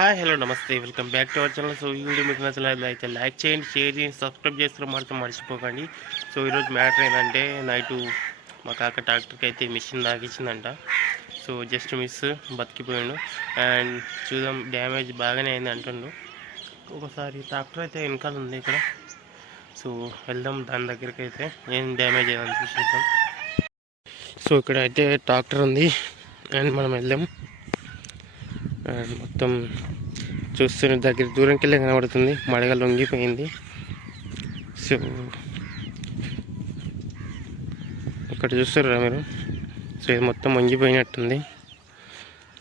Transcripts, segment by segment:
Hi hello నమస్తే welcome back to our channel. So ఈ video మీకు నచ్చినట్లయితే లైక్ చేయండి, షేర్ చేయండి, సబ్స్క్రైబ్ చేసుకోవడం మాత్రం మర్చిపోకండి. సో ఈరోజు మ్యాటర్ ఏంటంటే నైటు మా కాక ట్రాక్టర్కి అయితే మిషన్ తాకిచ్చిందంట. సో జస్ట్ మిస్ బతికిపోయాడు. అండ్ చూద్దాం, డ్యామేజ్ బాగానే అయింది అంటుండు. ఒకసారి ట్రాక్టర్ అయితే వెనకాల ఉంది ఇక్కడ. సో వెళ్దాం దాని దగ్గరికి, అయితే ఏం డ్యామేజ్ అయ్యిందని చూసేద్దాం. సో ఇక్కడ అయితే ట్రాక్టర్ ఉంది అండ్ మనం వెళ్దాం. అండ్ మొత్తం చూస్తున్న దగ్గర దూరంకి వెళ్ళి కనబడుతుంది, మడగ లొంగిపోయింది. సో ఇక్కడ చూస్తారా మీరు? సో ఇది మొత్తం వంగిపోయినట్టుంది.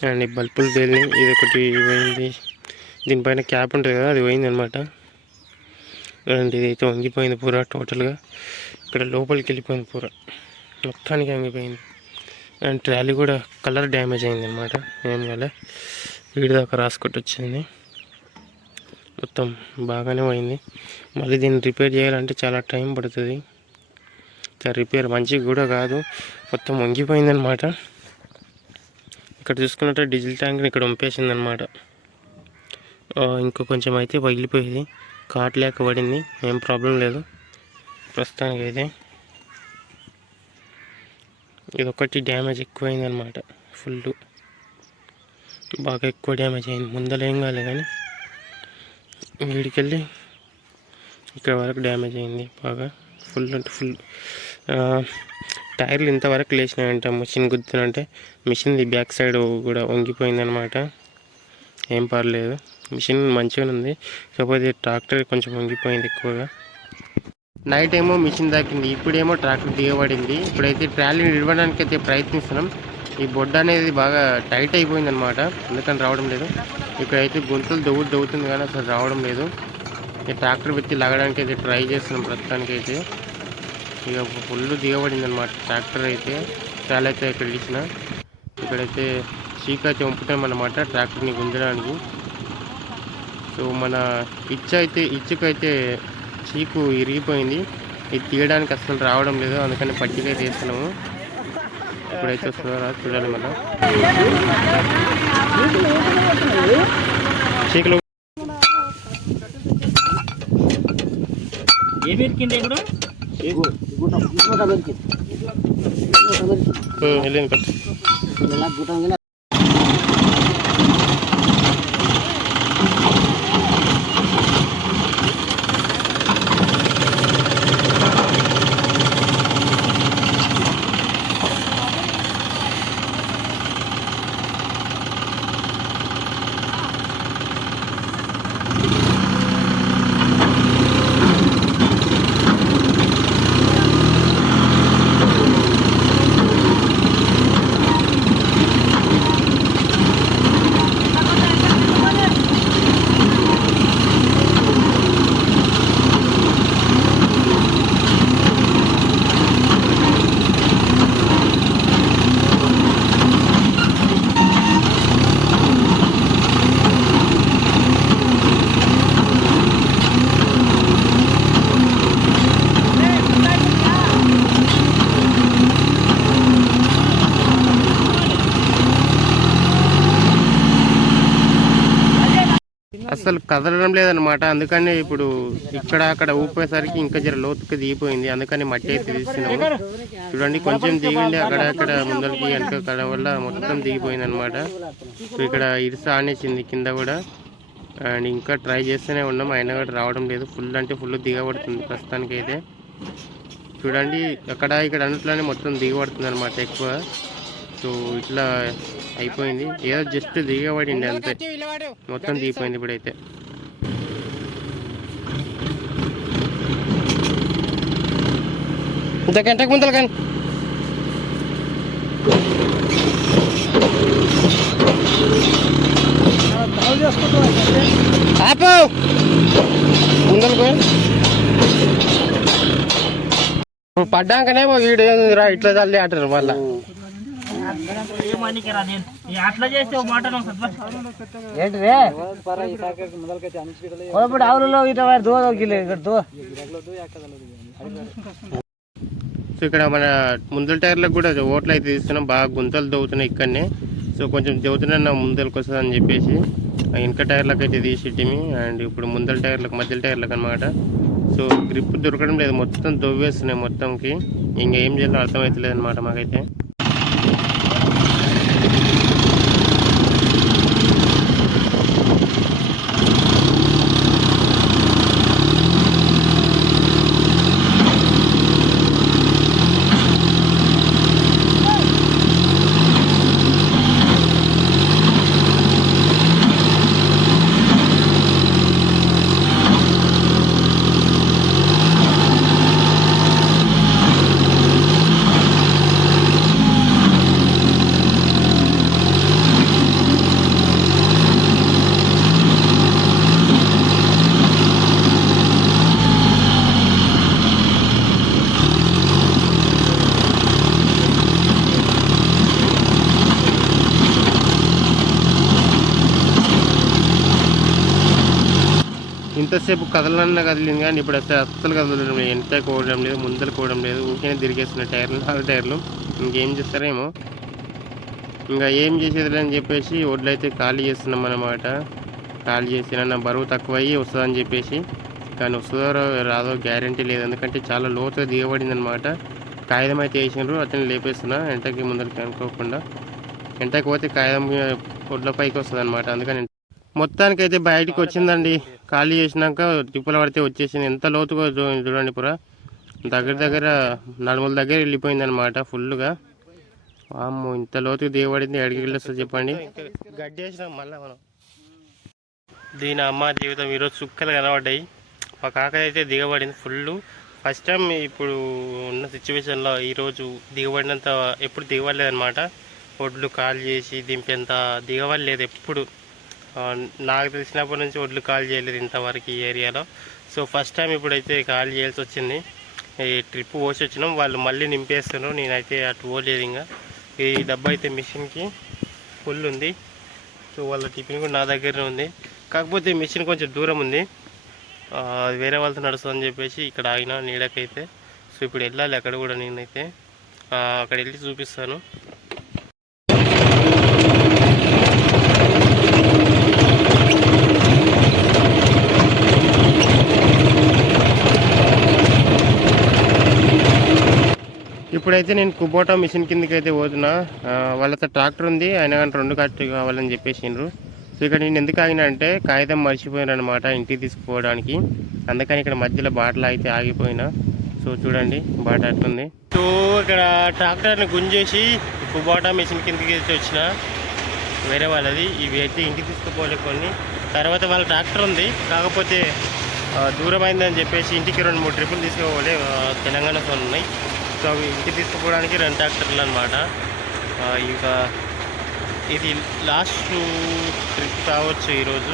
అండ్ ఈ బల్బులు తేలిని, ఇది ఒకటి పోయింది, దీనిపైన క్యాప్ ఉంటుంది కదా, అది పోయింది అనమాట. అండ్ ఇదైతే వంగిపోయింది పూరా టోటల్గా. ఇక్కడ లోపలికి వెళ్ళిపోయింది పూరా, మొత్తానికి వంగిపోయింది. అండ్ ట్రాలీ కూడా కలర్ డ్యామేజ్ అయింది అనమాట. ఏం కాలే, వీడి దాకా రాసుకొట్టి వచ్చింది, మొత్తం బాగానే పోయింది. మళ్ళీ దీన్ని రిపేర్ చేయాలంటే చాలా టైం పడుతుంది. రిపేర్ మంచిగా కూడా కాదు, మొత్తం వంగిపోయింది అనమాట. ఇక్కడ చూసుకున్నట్టే డీజిల్ ట్యాంక్ని ఇక్కడ వంపేసింది అనమాట. ఇంకో కొంచెం అయితే పగిలిపోయేది, కాట్ లేక పడింది, ఏం ప్రాబ్లం లేదు ప్రస్తుతానికి అయితే. ఇదొకటి డ్యామేజ్ ఎక్కువైంది అనమాట, ఫుల్ బాగా ఎక్కువ డ్యామేజ్ అయింది. ముందర ఏం కాలేదు కానీ వీడికెళ్ళి ఇక్కడ వరకు డ్యామేజ్ అయింది బాగా, ఫుల్ అంటే ఫుల్. టైర్లు ఇంతవరకు లేచినాయంట మిషన్ గుద్దునంటే. మిషన్ది బ్యాక్ సైడ్ కూడా వంగిపోయింది అనమాట. ఏం పర్లేదు, మిషన్ మంచిగానే ఉంది, కాకపోతే ట్రాక్టర్ కొంచెం వంగిపోయింది ఎక్కువగా. నైట్ ఏమో మిషన్ దాకింది, ఇప్పుడేమో ట్రాక్టర్ దిగబడింది. ఇప్పుడైతే ట్రాలీని నిలవడానికి అయితే ప్రయత్నిస్తున్నాం. ఈ బొడ్డ అనేది బాగా టైట్ అయిపోయింది అనమాట, అందుకని రావడం లేదు. ఇక్కడైతే గొంతులు దవ్వుతుంది కానీ అసలు రావడం లేదు. ఈ ట్రాక్టర్ పెట్టి లాగడానికి అయితే ట్రై చేస్తున్నాం ప్రస్తుతానికి అయితే. ఇక ఫుల్ దిగబడింది అనమాట ట్రాక్టర్ అయితే. ట్రాలీ అయితే ఇక్కడ ఇచ్చిన, ఇక్కడైతే చీక అయితే వంపుతాం అన్నమాట ట్రాక్టర్ని గుంజడానికి. సో మన ఇచ్చుకైతే చీకు ఇరిగిపోయింది, ఇది తీయడానికి అసలు రావడం లేదు, అందుకని పట్టిగా తీస్తున్నాము. ఇప్పుడైతే వస్తుందా చూడాలి మళ్ళీ. చీకులు వెళ్ళింది. అసలు కదలడం లేదనమాట, అందుకని ఇప్పుడు ఇక్కడ అక్కడ ఊపేసరికి ఇంకా జర లోతుకి దిగిపోయింది, అందుకని మట్టి అయితే తీస్తున్నాము. చూడండి కొంచెం దిగిండి, అక్కడ ముందరికి వెనక కడ వల్ల మొత్తం దిగిపోయింది అనమాట. ఇక్కడ ఇరుస ఆనేసింది కింద కూడా. అండ్ ఇంకా ట్రై చేస్తూనే ఉన్నాం, అయినా కూడా రావడం లేదు. ఫుల్ అంటే ఫుల్ దిగబడుతుంది ప్రస్తుతానికి అయితే. చూడండి అక్కడ ఇక్కడ అన్నట్లనే మొత్తం దిగబడుతుంది అనమాట ఎక్కువ. సో ఇట్లా అయిపోయింది, ఏదో జస్ట్ దిగబడింది అంతే, మొత్తం దిగిపోయింది ఇప్పుడైతే. ఇంత గంటకు ముందర కానీ ఆపో ముందరకు పడ్డాకనే వీడు రా ఇట్లా చల్లి అంటారు మళ్ళా. అట్లా చేస్తే సో ఇక్కడ మన ముందల టైర్లకు కూడా ఓట్లు అయితే తీస్తున్నాం, బాగా గుంతలు తవ్వుతున్నాయి ఇక్కడనే. సో కొంచెం చెబుతున్నా ముందరికి వస్తుంది అని చెప్పేసి వెనక టైర్లకు అయితే తీసిట్టిమి. అండ్ ఇప్పుడు ముందల టైర్లకు మధ్యల టైర్లకు అనమాట. సో గ్రిప్ దొరకడం లేదు, మొత్తం దొవ్వేస్తున్నాయి మొత్తంకి. ఇంకా ఏం చేయాలో అర్థమవుతలేదు అనమాట మాకైతే. ఇంతసేపు కదలన్నా కదిలింది కానీ ఇప్పుడు అయితే అస్సలు కదలడం లేదు. వెనక కోవడం లేదు, ముందర కోవడం లేదు, ఊరికే తిరిగేస్తున్నాయి టైర్లు, 4 టైర్లు. ఇంకేం చేస్తారేమో, ఇంకా ఏం చేసేది అని చెప్పేసి ఒడ్లు అయితే ఖాళీ చేస్తున్నాం అన్నమాట. ఖాళీ చేసిన బరువు తక్కువ అయ్యి వస్తుందని చెప్పేసి, కానీ వస్తుందో రాదో గ్యారంటీ లేదు. ఎందుకంటే చాలా లోతుగా దిగబడింది అనమాట. కాగితం అయితే వేసినారు, అతను లేపేస్తున్నా ఎంటకి ముందరికి అనుకోకుండా. ఎంటకి పోతే కాగితం ఒడ్ల పైకి వస్తుంది అనమాట. అందుకని మొత్తానికి అయితే బయటికి వచ్చిందండి. ఖాళీ చేసినాక తిప్పుల పడితే వచ్చేసింది. ఎంత లోతుగా చూడండి, పురా దగ్గర నడుముల దగ్గర వెళ్ళిపోయింది అనమాట ఫుల్గా. అమ్మో, ఇంత లోతుగా దిగబడింది, ఎడికి వెళ్ళొస్తుంది చెప్పండి. గడ్డి వేసినాం మళ్ళీ మనం. దీని అమ్మ జీవితం ఈరోజు చుక్కలు కనబడ్డాయి. మా కాక అయితే దిగబడింది ఫుల్. ఫస్ట్ టైం ఇప్పుడు ఉన్న సిచ్యువేషన్లో ఈరోజు దిగబడినంత ఎప్పుడు దిగబడలేదు అనమాట. ఒడ్లు కాల్ చేసి దింపేంత దిగబడలేదు ఎప్పుడు. నాకు తెలిసినప్పటి నుంచి ఒడ్లు కాల్ చేయలేదు ఇంతవరకు ఈ ఏరియాలో. సో ఫస్ట్ టైం ఇప్పుడైతే కాల్ చేయాల్సి వచ్చింది. ఈ ట్రిప్ పోసి వచ్చినాం, వాళ్ళు మళ్ళీ నింపేస్తున్నారు. నేనైతే అటు పోలేదు. ఇంకా ఈ డబ్బా అయితే మిషన్కి ఫుల్ ఉంది. సో వాళ్ళ టిఫిన్ కూడా నా దగ్గరనే ఉంది. కాకపోతే మిషన్ కొంచెం దూరం ఉంది, వేరే వాళ్ళతో నడుస్తుందని చెప్పేసి ఇక్కడ ఆగిన నీడకైతే. సో ఇప్పుడు వెళ్ళాలి అక్కడ కూడా. నేనైతే అక్కడ వెళ్ళి చూపిస్తాను. ఇప్పుడైతే నేను కుబోటా మిషన్ కిందకి అయితే పోతున్నా. వాళ్ళతో ట్రాక్టర్ ఉంది, అయినా కానీ 2 కట్టు కావాలని చెప్పేసిండ్రు. సో ఇక్కడ నేను ఎందుకు ఆగినా అంటే కాగితం మర్చిపోయినా అనమాట ఇంటికి తీసుకుపోవడానికి. అందుకని ఇక్కడ మధ్యలో బాటలు అయితే ఆగిపోయినా. సో చూడండి బాట అట్లుంది. సో ఇక్కడ ట్రాక్టర్ని గుంజేసి కుబోటా మిషన్ కిందకి అయితే వచ్చిన వేరే వాళ్ళది. ఇవి అయితే ఇంటికి తీసుకుపోలే కొన్ని. తర్వాత వాళ్ళ ట్రాక్టర్ ఉంది, కాకపోతే దూరం అయిందని చెప్పేసి ఇంటికి 2-3 ట్రిప్పులు తీసుకోవాలి. తెలంగాణ ఫోన్ ఉన్నాయి. సో అవి ఇంటికి తీసుకుపోవడానికి 2 ట్రాక్టర్లు అనమాట. ఇంకా ఇది లాస్ట్ ట్రిప్ కావచ్చు ఈరోజు.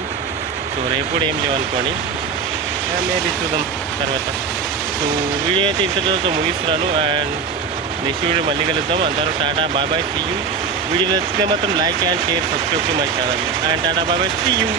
సో రేపు కూడా ఏం లేవనుకోండి, మేబీ చూద్దాం తర్వాత. సో వీడియో అయితే ఇంతతో ముగిస్తున్నాను. అండ్ నెక్స్ట్ వీడియో మళ్ళీ కలుద్దాం. అందరూ tata bye bye, see you. Video నచ్చితే మాత్రం like and share, subscribe to my channel. And tata bye bye, see you.